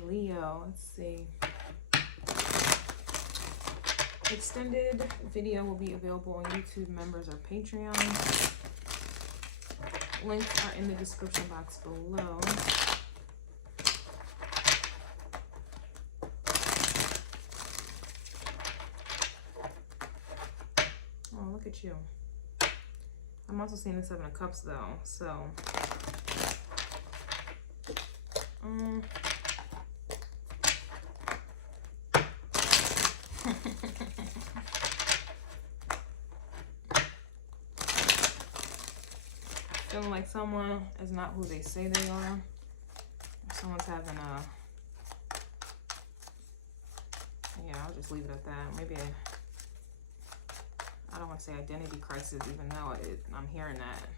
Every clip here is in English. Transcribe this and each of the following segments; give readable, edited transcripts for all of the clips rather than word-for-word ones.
Leo, let's see. Extended video will be available on YouTube members or Patreon. Links are in the description box below. Oh, look at you. I'm also seeing the Seven of Cups though, so feeling like someone is not who they say they are. Someone's having a, yeah, I'll just leave it at that. Maybe I don't want to say identity crisis, even though I'm hearing that.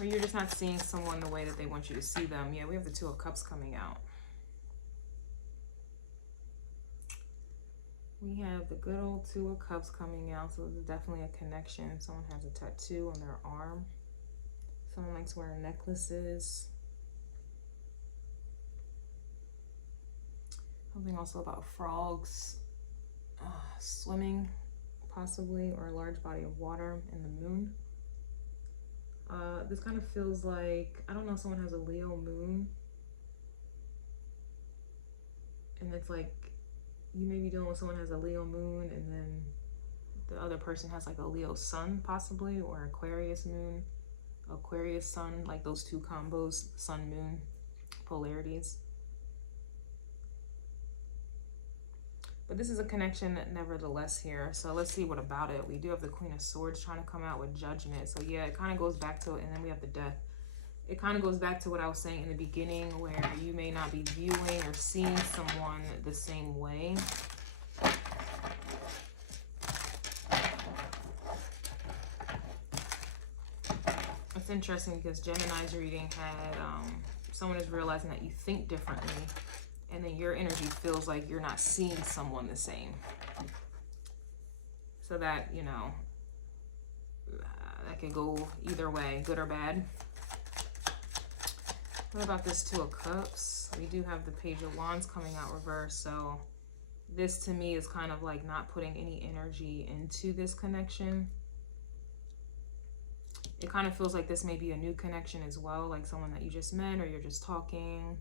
Or you're just not seeing someone the way that they want you to see them. Yeah, we have the Two of Cups coming out. We have the good old Two of Cups coming out, so there's definitely a connection. Someone has a tattoo on their arm. Someone likes wearing necklaces. Something also about frogs swimming, possibly, or a large body of water in the moon. This kind of feels like, I don't know, someone has a Leo moon. And it's like, you may be dealing with someone who has a Leo moon, and then the other person has like a Leo sun, possibly, or Aquarius moon, Aquarius sun, like those two combos, sun, moon, polarities. But this is a connection nevertheless here. So let's see what about it. We do have the Queen of Swords trying to come out with Judgment. So yeah, it kind of goes back to it. And then we have the Death. It kind of goes back to what I was saying in the beginning, where you may not be viewing or seeing someone the same way. It's interesting because Gemini's reading had someone is realizing that you think differently, and then your energy feels like you're not seeing someone the same. So that, you know, that could go either way, good or bad. What about this Two of Cups? We do have the Page of Wands coming out reversed. So this to me is kind of like not putting any energy into this connection. It kind of feels like this may be a new connection as well, like someone that you just met or you're just talking.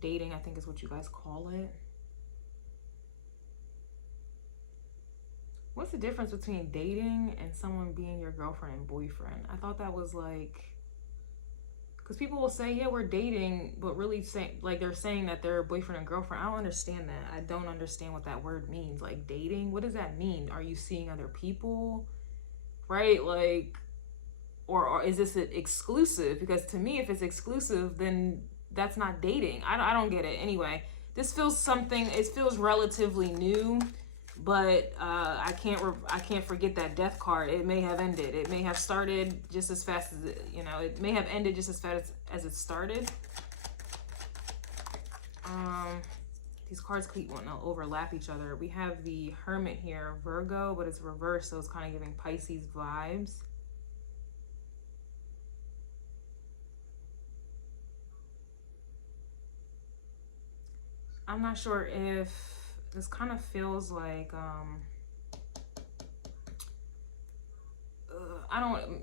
Dating, I think is what you guys call it. What's the difference between dating and someone being your girlfriend and boyfriend? I thought that was like, because people will say, yeah, we're dating, but really say, like they're saying that they're boyfriend and girlfriend. I don't understand that. I don't understand what that word means. Like dating, what does that mean? Are you seeing other people? Right? Like, or is this exclusive? Because to me, if it's exclusive, then that's not dating. I don't get it. Anyway, this feels something, it feels relatively new, but I can't forget that Death card. It may have ended. It may have started just as fast as it, you know, it may have ended just as fast as it started. These cards keep wanting to overlap each other. We have the Hermit here, Virgo, but it's reversed, so it's kind of giving Pisces vibes. I'm not sure if this kind of feels like,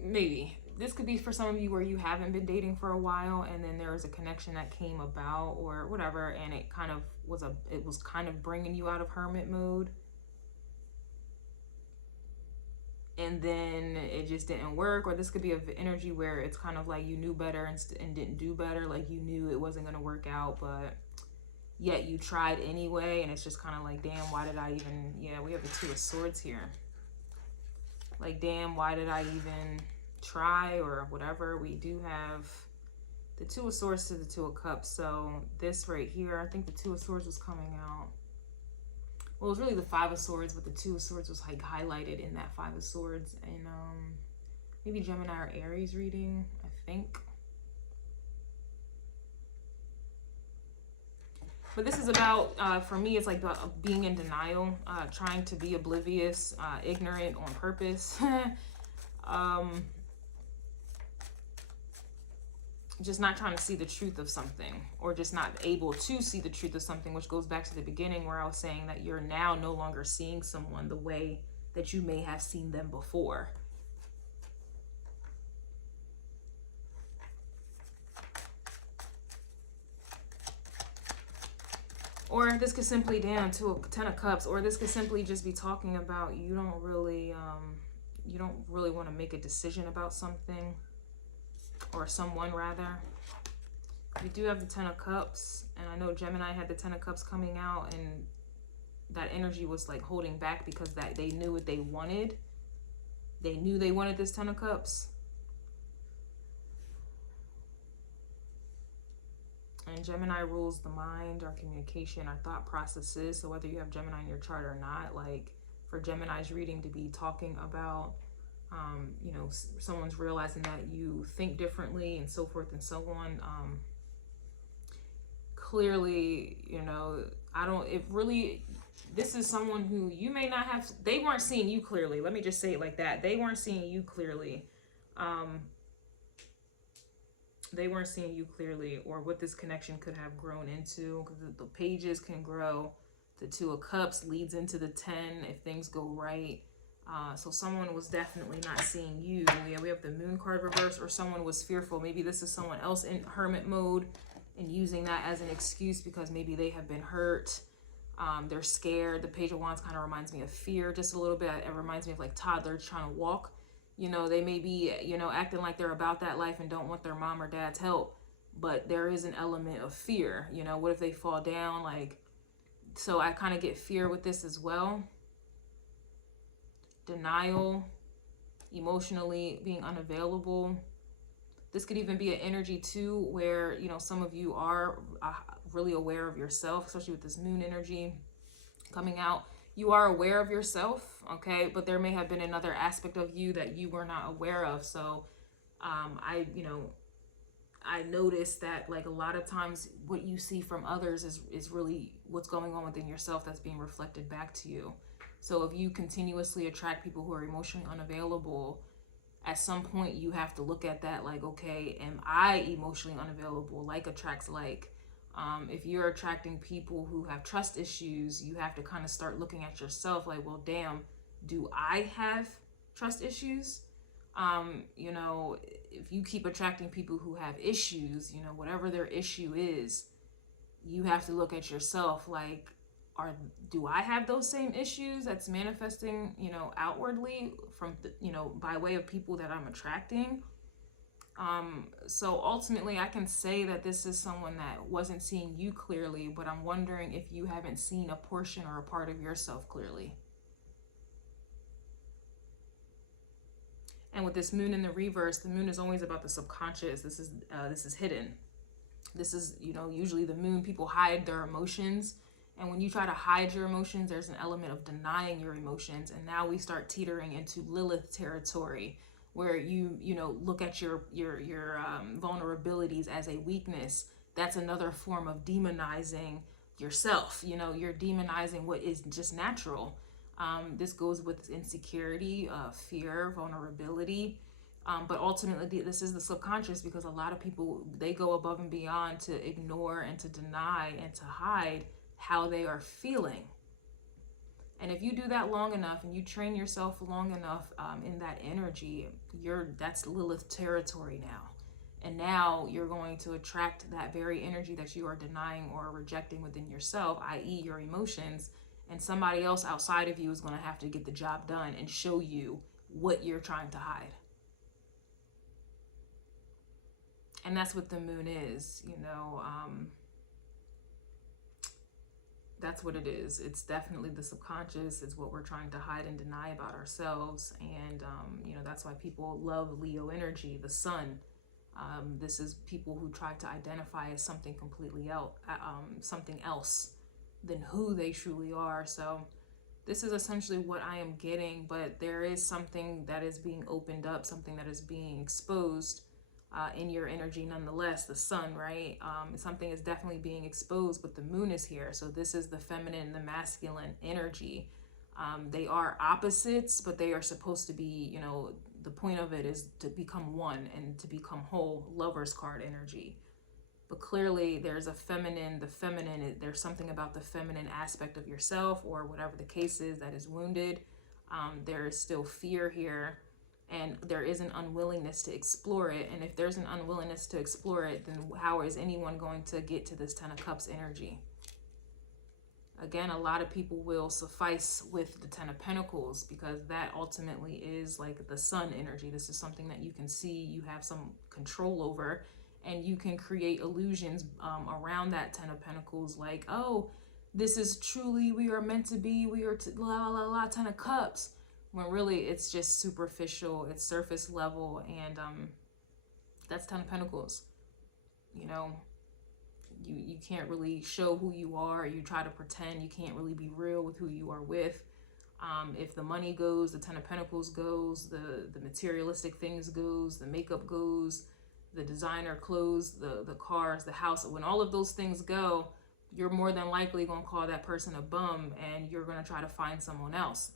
maybe. This could be for some of you where you haven't been dating for a while, and then there was a connection that came about or whatever, and it kind of was kind of bringing you out of hermit mode. And then it just didn't work. Or this could be an energy where it's kind of like you knew better and didn't do better. Like you knew it wasn't going to work out, but yet you tried anyway, and it's just kind of like, damn, why did I even, yeah, we have the Two of Swords here. Like, damn, why did I even try or whatever? We do have the Two of Swords to the Two of Cups. So this right here, I think the Two of Swords was coming out. Well, it was really the Five of Swords, but the Two of Swords was like highlighted in that Five of Swords. And maybe Gemini or Aries reading, I think. But this is about, for me, it's like being in denial, trying to be oblivious, ignorant on purpose. just not trying to see the truth of something, or just not able to see the truth of something, which goes back to the beginning where I was saying that you're now no longer seeing someone the way that you may have seen them before. Or this could simply down to a 10 of Cups, or this could simply just be talking about you don't really want to make a decision about something, or someone rather. We do have the 10 of Cups, and I know Gemini had the 10 of Cups coming out, and that energy was like holding back because that they knew what they wanted. They knew they wanted this 10 of Cups. And Gemini rules the mind, our communication, our thought processes. So whether you have Gemini in your chart or not, like for Gemini's reading to be talking about, you know, someone's realizing that you think differently and so forth and so on. Clearly, you know, this is someone who you may not have, they weren't seeing you clearly. Let me just say it like that. They weren't seeing you clearly. They weren't seeing you clearly, or what this connection could have grown into, because the pages can grow. The 2 of Cups leads into the 10 if things go right. So someone was definitely not seeing you. Yeah, we have the Moon card reverse, or someone was fearful. Maybe this is someone else in hermit mode and using that as an excuse because maybe they have been hurt. They're scared. The Page of Wands kind of reminds me of fear just a little bit. It reminds me of like toddlers trying to walk. You know, they may be, you know, acting like they're about that life and don't want their mom or dad's help, but there is an element of fear. You know, what if they fall down? Like, so I kind of get fear with this as well. Denial, emotionally being unavailable. This could even be an energy too where, you know, some of you are really aware of yourself, especially with this Moon energy coming out. You are aware of yourself, okay, but there may have been another aspect of you that you were not aware of. So I noticed that like a lot of times what you see from others is really what's going on within yourself that's being reflected back to you. So if you continuously attract people who are emotionally unavailable, at some point you have to look at that like, okay, am I emotionally unavailable? Like attracts like. If you're attracting people who have trust issues, you have to kind of start looking at yourself like, well, damn, do I have trust issues? You know, if you keep attracting people who have issues, you know, whatever their issue is, you have to look at yourself like, do I have those same issues that's manifesting, you know, outwardly from, you know, by way of people that I'm attracting? So ultimately I can say that this is someone that wasn't seeing you clearly, but I'm wondering if you haven't seen a portion or a part of yourself clearly. And with this Moon in the reverse, the Moon is always about the subconscious. This is hidden. This is, you know, usually the Moon, people hide their emotions. And when you try to hide your emotions, there's an element of denying your emotions. And now we start teetering into Lilith territory, where you know, look at your vulnerabilities as a weakness. That's another form of demonizing yourself. You know, you're demonizing what is just natural. This goes with insecurity, fear, vulnerability. But ultimately, this is the subconscious, because a lot of people, they go above and beyond to ignore and to deny and to hide how they are feeling. And if you do that long enough and you train yourself long enough in that energy, that's Lilith territory now. And now you're going to attract that very energy that you are denying or rejecting within yourself, i.e. your emotions, and somebody else outside of you is going to have to get the job done and show you what you're trying to hide. And that's what the Moon is, you know. That's what it is. It's definitely the subconscious. It's what we're trying to hide and deny about ourselves. And, you know, that's why people love Leo energy, the sun. This is people who try to identify as something completely else, something else than who they truly are. So this is essentially what I am getting, but there is something that is being opened up, something that is being exposed in your energy nonetheless. The sun, right? Something is definitely being exposed, but the Moon is here. So this is the feminine and the masculine energy. They are opposites, but they are supposed to be, you know, the point of it is to become one and to become whole. Lover's card energy. But clearly there's a feminine, there's something about the feminine aspect of yourself, or whatever the case is, that is wounded. There is still fear here, and there is an unwillingness to explore it. And if there's an unwillingness to explore it, then how is anyone going to get to this Ten of Cups energy? Again, a lot of people will suffice with the Ten of Pentacles, because that ultimately is like the sun energy. This is something that you can see, you have some control over, and you can create illusions around that Ten of Pentacles, like, oh, this is truly, we are meant to be, we are la la la, Ten of Cups, when really it's just superficial, it's surface level. And that's Ten of Pentacles. You know, you can't really show who you are. You try to pretend. You can't really be real with who you are with. If the money goes, the Ten of Pentacles goes, the materialistic things goes, the makeup goes, the designer clothes, the cars, the house, when all of those things go, you're more than likely going to call that person a bum, and you're going to try to find someone else.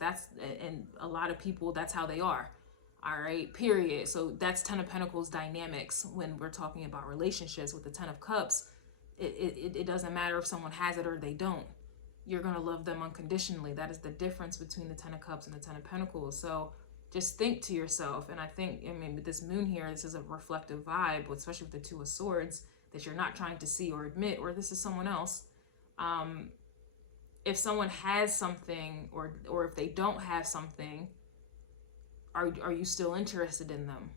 And a lot of people, that's how they are. All right, period. So that's Ten of Pentacles dynamics when we're talking about relationships. With the Ten of Cups, it doesn't matter if someone has it or they don't. You're going to love them unconditionally. That is the difference between the Ten of Cups and the Ten of Pentacles. So just think to yourself, and I mean, with this moon here, this is a reflective vibe, especially with the Two of Swords, that you're not trying to see or admit, or this is someone else. If someone has something, or if they don't have something, are you still interested in them?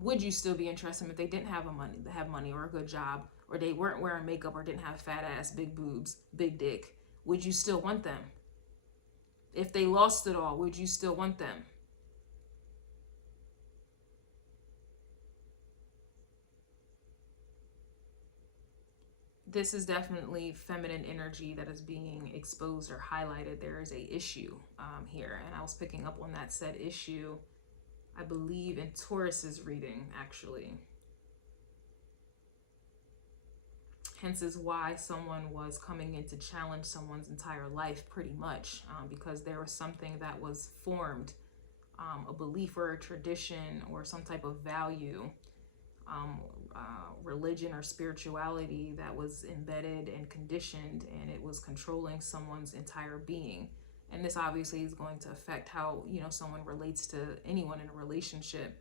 Would you still be interested in them if they didn't have money or a good job, or they weren't wearing makeup, or didn't have a fat ass, big boobs, big dick? Would you still want them? If they lost it all, would you still want them? This is definitely feminine energy that is being exposed or highlighted. There is a issue here, and I was picking up on that said issue, I believe, in Taurus's reading, actually. Hence is why someone was coming in to challenge someone's entire life, pretty much, because there was something that was formed, a belief or a tradition or some type of value, religion or spirituality that was embedded and conditioned, and it was controlling someone's entire being. And this obviously is going to affect how, you know, someone relates to anyone in a relationship.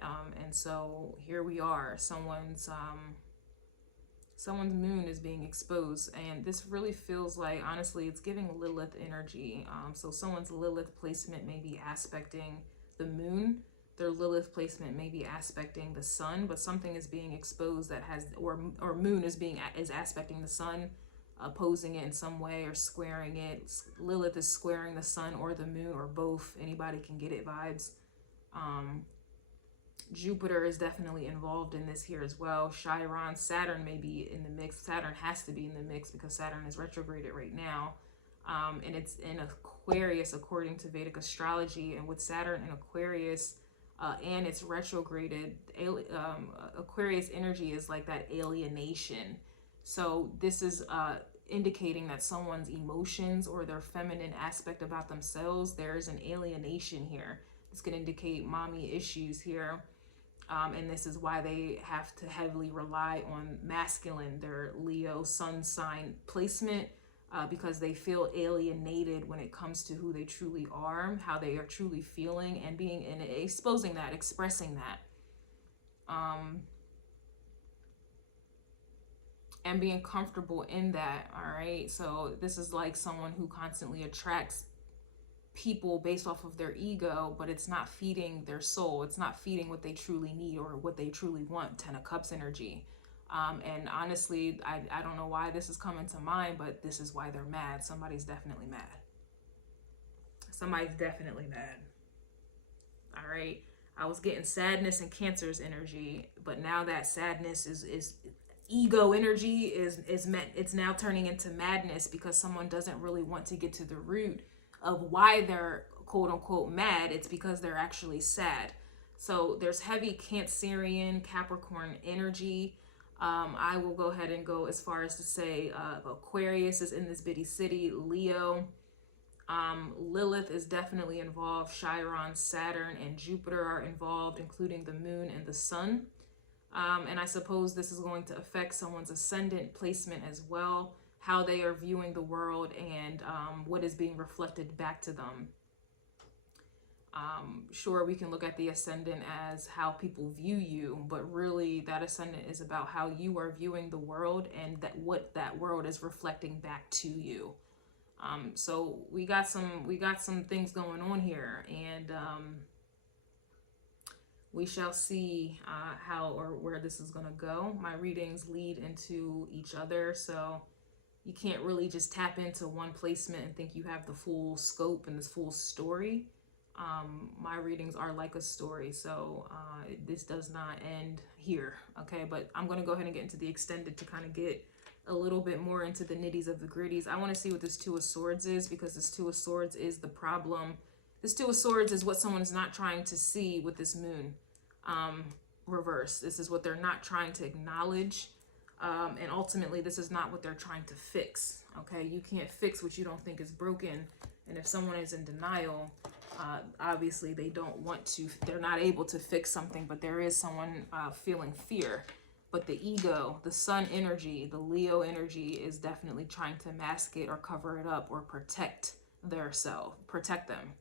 And so here we are, someone's moon is being exposed, and this really feels like, honestly, it's giving Lilith energy. So someone's Lilith placement may be aspecting the moon. Their Lilith placement may be aspecting the sun, but something is being exposed that has, or moon is aspecting the sun, opposing it in some way, or squaring it. Lilith is squaring the sun or the moon, or both. Anybody can get it vibes. Jupiter is definitely involved in this here as well. Chiron, Saturn may be in the mix. Saturn has to be in the mix because Saturn is retrograded right now. And it's in Aquarius according to Vedic astrology. And with Saturn in Aquarius, and it's retrograded, Aquarius energy is like that alienation. So this is indicating that someone's emotions or their feminine aspect about themselves, there's an alienation here. It's going to indicate mommy issues here. And this is why they have to heavily rely on masculine, their Leo sun sign placement, because they feel alienated when it comes to who they truly are, how they are truly feeling, and being and exposing that, expressing that, and being comfortable in that. All right, so this is like someone who constantly attracts people based off of their ego, but it's not feeding their soul. It's not feeding what they truly need or what they truly want. Ten of Cups energy. And honestly, I don't know why this is coming to mind, but this is why they're mad. Somebody's definitely mad. Somebody's definitely mad. All right. I was getting sadness and Cancer's energy, but now that sadness is ego energy it's now turning into madness, because someone doesn't really want to get to the root of why they're quote unquote mad. It's because they're actually sad. So there's heavy Cancerian, Capricorn energy. I will go ahead and go as far as to say Aquarius is in this bitty city. Leo, Lilith is definitely involved. Chiron, Saturn, and Jupiter are involved, including the moon and the sun. And I suppose this is going to affect someone's ascendant placement as well, how they are viewing the world, and what is being reflected back to them. Sure, we can look at the ascendant as how people view you, but really that ascendant is about how you are viewing the world and that what that world is reflecting back to you. So we got some things going on here, and we shall see how or where this is going to go. My readings lead into each other, so you can't really just tap into one placement and think you have the full scope and this full story. My readings are like a story, so this does not end here, okay? But I'm going to go ahead and get into the extended to kind of get a little bit more into the nitties of the gritties. I want to see what this Two of Swords is, because this Two of Swords is the problem. This Two of Swords is what someone is not trying to see with this moon reverse. This is what they're not trying to acknowledge. And ultimately, this is not what they're trying to fix. Okay, you can't fix what you don't think is broken. And if someone is in denial, obviously they don't want to, they're not able to fix something, but there is someone feeling fear. But the ego, the sun energy, the Leo energy is definitely trying to mask it or cover it up or protect their self, protect them.